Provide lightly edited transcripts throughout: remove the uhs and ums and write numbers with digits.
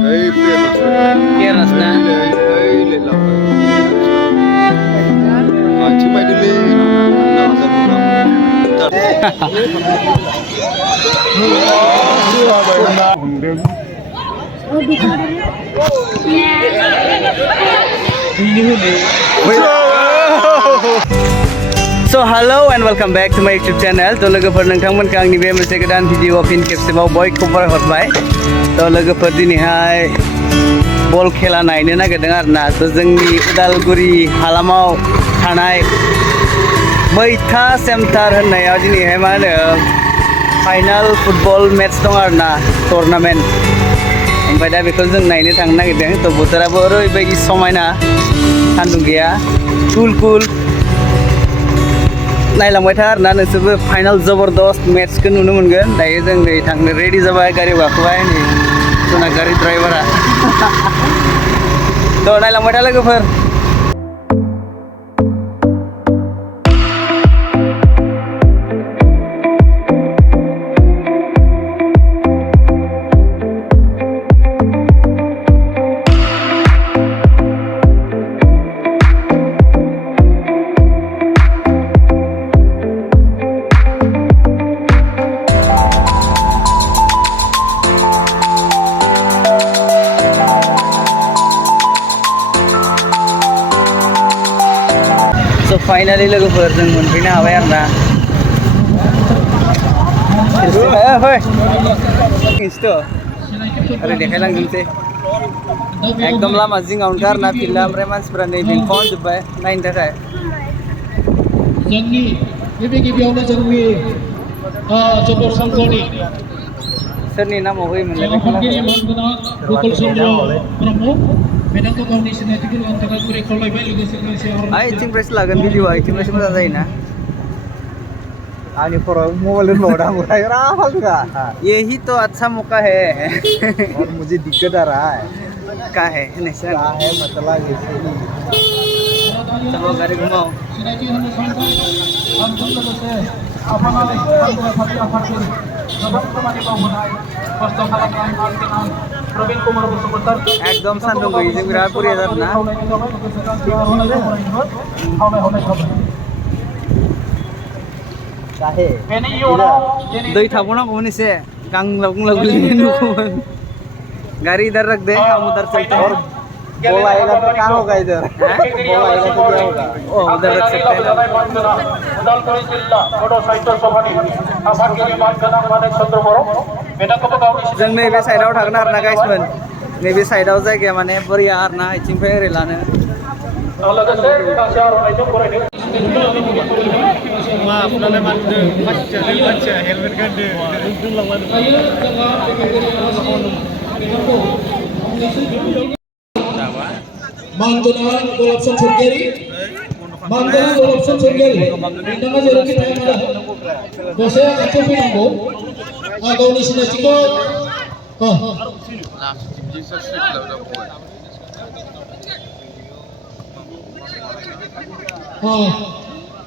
Keras na. So hello and welcome back to my YouTube channel. To लोगोफोर नोंथांमोनखौ आंनि बे मोनसे गोदान video fin खेबसेबाव बयखौबो हरबाय. तो लोगोफोर दिनैहाय बल खेला नायनो नागिरदों आरोना. तो जोंनि उदालगुरि हालामाव थानाय मैथा सेन्टार होननायाव दिनैहाय मा होनो फाइनाल फुटबल मेट्च दं आरोना टुर्नामेन्ट. ओमफ्राय दा बेखौ जों नायनो थांनो नागिरदों. तो बोथोराबो ओरैबायदि समायना सान्दुं गैया कुल नायलांबाय था आरोना नोंसोरबो फाइनाल जबरदस्त मेट्चखौ नुनो मोनगोन. दायो जों नै थांनो रेडि जाबाय गारियाव गाखोबाय नै जोंना गारि ड्राइभारा. तो नायलांबाय था लोगोफोर. So finally लोगोफोर जों मोनफैनो हाबाय आरोना. ओरै देखायलांजोबसै एकदम लामा जिङावनो आरोना फिल्डआ. ओमफ्राय मानसिफ्रा नै बेंखन जोब्बाय नायनो थाखाय. जोंनि गिबियावनो जोंनि जोबोर सानजौनि सोरनि नामाव होयोमोनलाय बे आफादगिरि खेलाखौ? मानगोनां गकुल चन्द्र ब्रह्म बिथांखौ गावनि सिनायथिखौ लानो थाखाय गुरै खावलायबाय. लोगोसे इथिंनिफ्रायसो लागोन भिडिअ'आ इथिंनिफ्रायसो मोजां जायोना. आंनि खर'आव मबाइल दोनबावदा यही तो अच्छा मौका है और मुझे दिक्कत आ रहा है का है होननायसो का है मतलब ऐसे ही चलो गारि घुमाओ. सिनायथि होनो सानदों आंजों लोगोसे आफादगिरि आफादगिरि गोबां खामानि मावबोनाय खस्थ' खालामनाय मानगोनां प्रबिन कुमार बसुमतारी एकदम सान्दुं गैयिजों बिराद बरिया जादों ना. दै थाबावनांगौमोन एसे गांलाब गुंलाब गोलैनाय नुगौमोन. गाड़ी इधर रख दे हम उधर चलते हैं. बॉल आएगा तो क्या होगा इधर? बॉल आएगा तो क्या होगा? ओ उधर रख सकते हैं. उदालगुरि जिल्ला बड' साहित्य सभानि आफादगिरि मानगोनां मानेक चन्द्र बर' बिथांखौबो गावनि जों नैबे साइडआव थागोन आरोना गाइसमोन. नैबे साइडआव जायगाया माने बोरिया आरोना इथिंनिफ्राय ओरै लानो. लोगोसे गांसे आर'नाइजों बरायदों. मा फुनालाय मानदो मानसिया हेलमेट गानदो मानगोनां गलाबचन सरगियारि मानगोनां गलाबचन सरगियारि नोंथाङा जेरावखि थाया मानो दसे खाथियाव फैनांगौ. गावनि सिनायथिखौ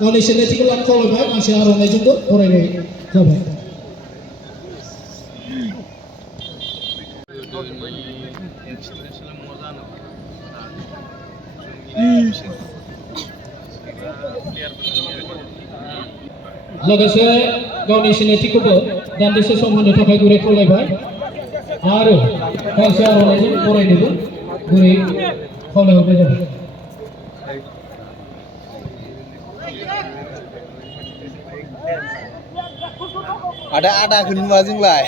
गावनि सिनायथिखौ लानो खावलायबाय. गांसे आर'नाइजोंबो बरायनाय जाबाय. लोगोसे गावनि सिनायथिखौबो दान्दिसे सम होनो थाखाय गुरै खावलायबाय आरो गांसे आर'नाइजों बरायनोबो गुरै खावलायहरनाय जाबाय. आदाखौ नुवा जोंलाय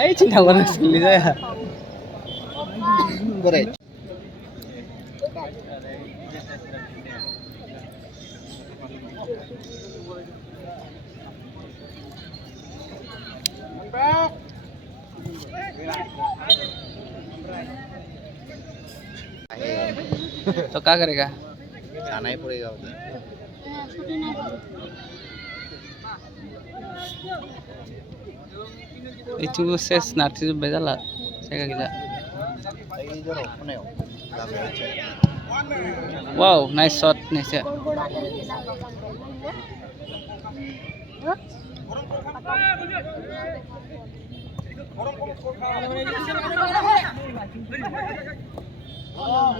ओइ थिनथांबा नोंसोरनि जाया बोरै तो क्या करेगा? जाना ही पड़ेगा उधर. itu ses narti beda lah saya gila. Wow, nice shot nih sih. Wow.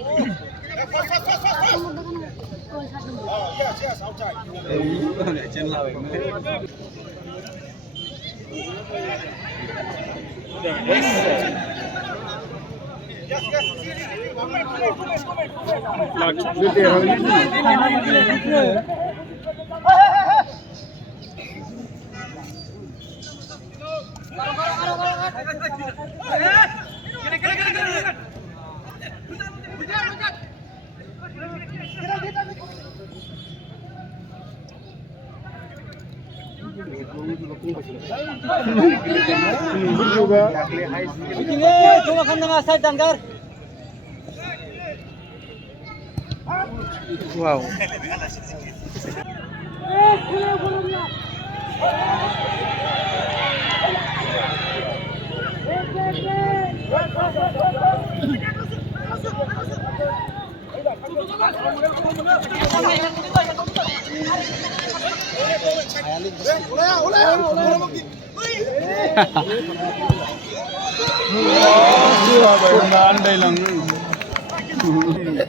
Andai lang.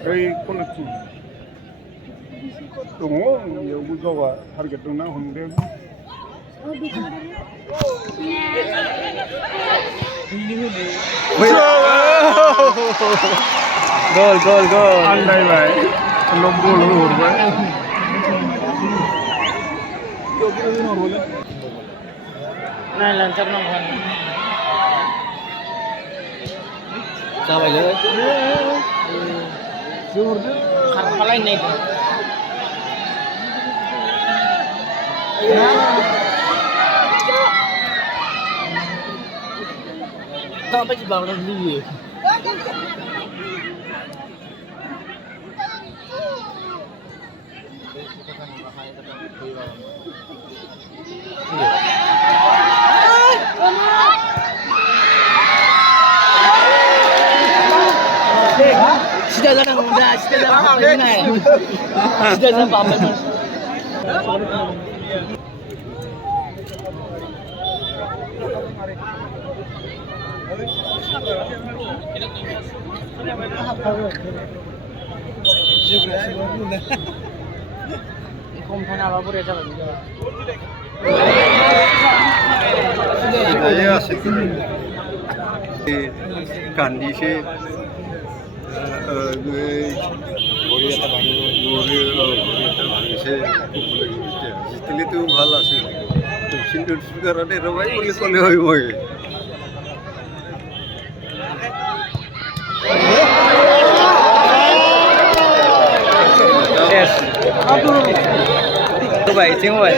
Kay kolektif. Tunggu, ya buka harga tuna hunde. Gol, gol, gol. Andai bhai. Log gol ho bhai. Này lần chấp năm phần. Sao vậy đấy? Khăn có lên này. Tao phải chỉ bảo là gì? Sudah jangan muda, sudah jangan apa ini. Sudah jangan apa ini. Không thể nào mà bữa cho mình. Saya asik. Kandi se জিতলে তো ভাল আছে কিন্তু সুগারতে রবাই বলে কলে হই মই Yes. Coba icing boy.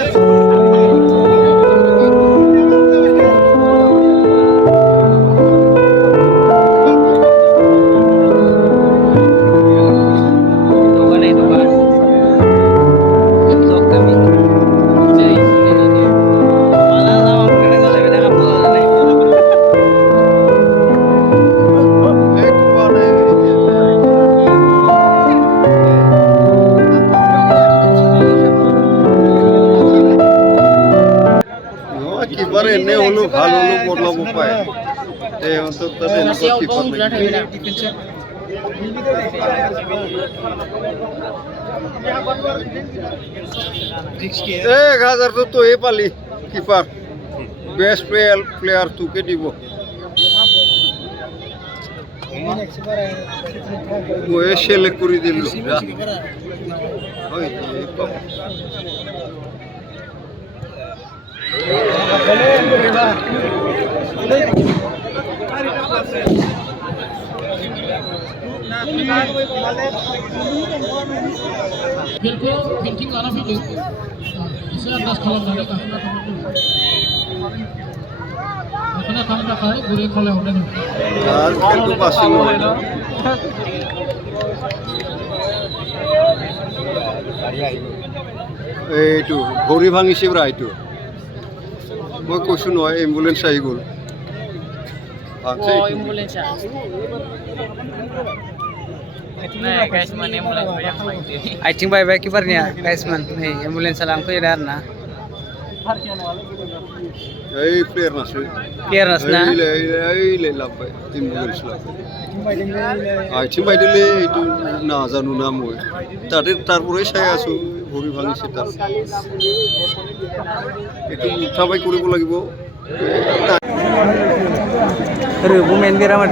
Keeper এনে হলো ভালো হলো বদলাব পায় এই অন্তত কিপার এক হাজার তো এ পালি কিপার বেস্ট প্লেয়ার তোকে দিব সিলেক্ট করে দিল Filko thinking ala video. Isa atas kolam dari kahina kamu. Kahina kamu tak kaya gurih kolam udah nih. আর খেলতে পারছি না এইটো ভৰি ভাঙিছে ব্ৰা এইটো মই কৈছো নহয় এম্বুলেন্স আহি গ'ল ভাঙছে Oh, ambulans siya. Nah, guys, man ambulans banyak main. Icing bye-bye kipernya, guys man. Nih, ambulans salam ko idar na. এই প্লেয়ার নাছে কেয়ার নাছ না এই লাভবাय এম্বুলেন্স লাভবাय আইथिं বাইদিলে এইটো নাজানো না মই তারপরে চাই আছো ভৰি ভাঙিছে তাৰ এইটো উঠাবাই কৰিব লাগিব Rubuh main kira mah